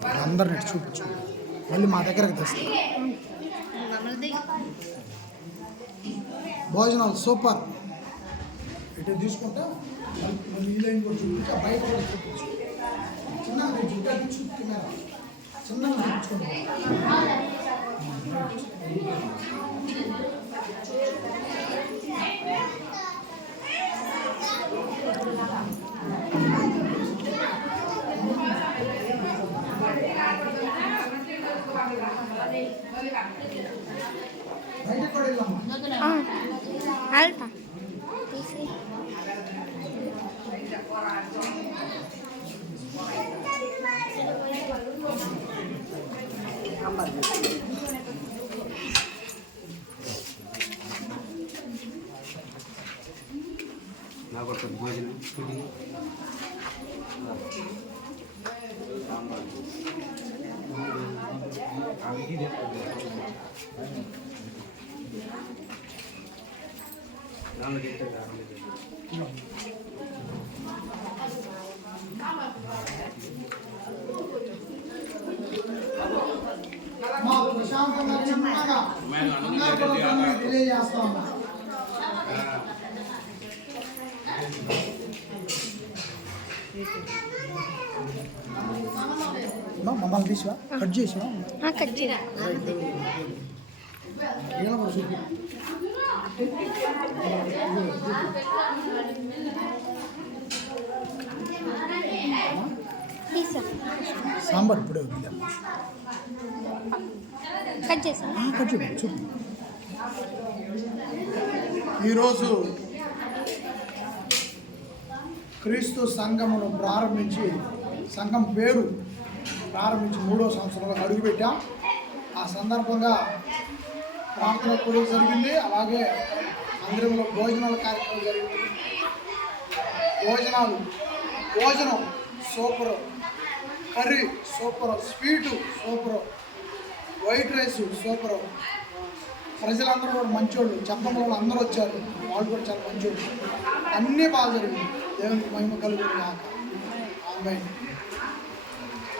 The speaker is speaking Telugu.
అందరిని ఇటు చూపించు మళ్ళీ మా దగ్గరకు తెస్తా. భోజనాలు సూపర్. ఇటు తీసుకుంటా మళ్ళీ- ఈ లైన్ కూడా చూపించా బయట కూడా చూపించు. చిన్నగా చిన్న చూపించుకుంటా చూపించు కెమెరా చిన్నగా చూపించుకోండి బయటకు కూడా వెళ్ళమ్మా అల్పా తీసి నాకు ఒక భోజనం మా ప్రశాంతంగా చిన్నగా కంగారు పడకుండా తెలియజేస్తా ఉన్నా అమ్మా, మమ్మల్ని తీసివా? కట్ చేసివా? కట్ చేయరా సాంబార్ ఇప్పుడే. కట్ చేసా. కట్ చూపి ఈరోజు క్రీస్తు సంఘమును ప్రారంభించి సంఘం పేరు ప్రారంభించి మూడో సంవత్సరంలో అడుగుపెట్టాం ఆ సందర్భంగా ప్రార్థన కూడా జరిగింది. అలాగే మందిరంలో భోజనాల కార్యక్రమం జరిగింది. భోజనాలు భోజనం super. Curry super. Sweet super. White rice super. ప్రజలందరూ కూడా మంచోళ్ళు. చెప్పడం వాళ్ళు అందరూ వచ్చారు. వాళ్ళు కూడా చాలా మంచోళ్ళు. అన్నీ బాగా జరిగింది. దేవునికి మహిమ కలుగుతుంది కాక అమ్మాయి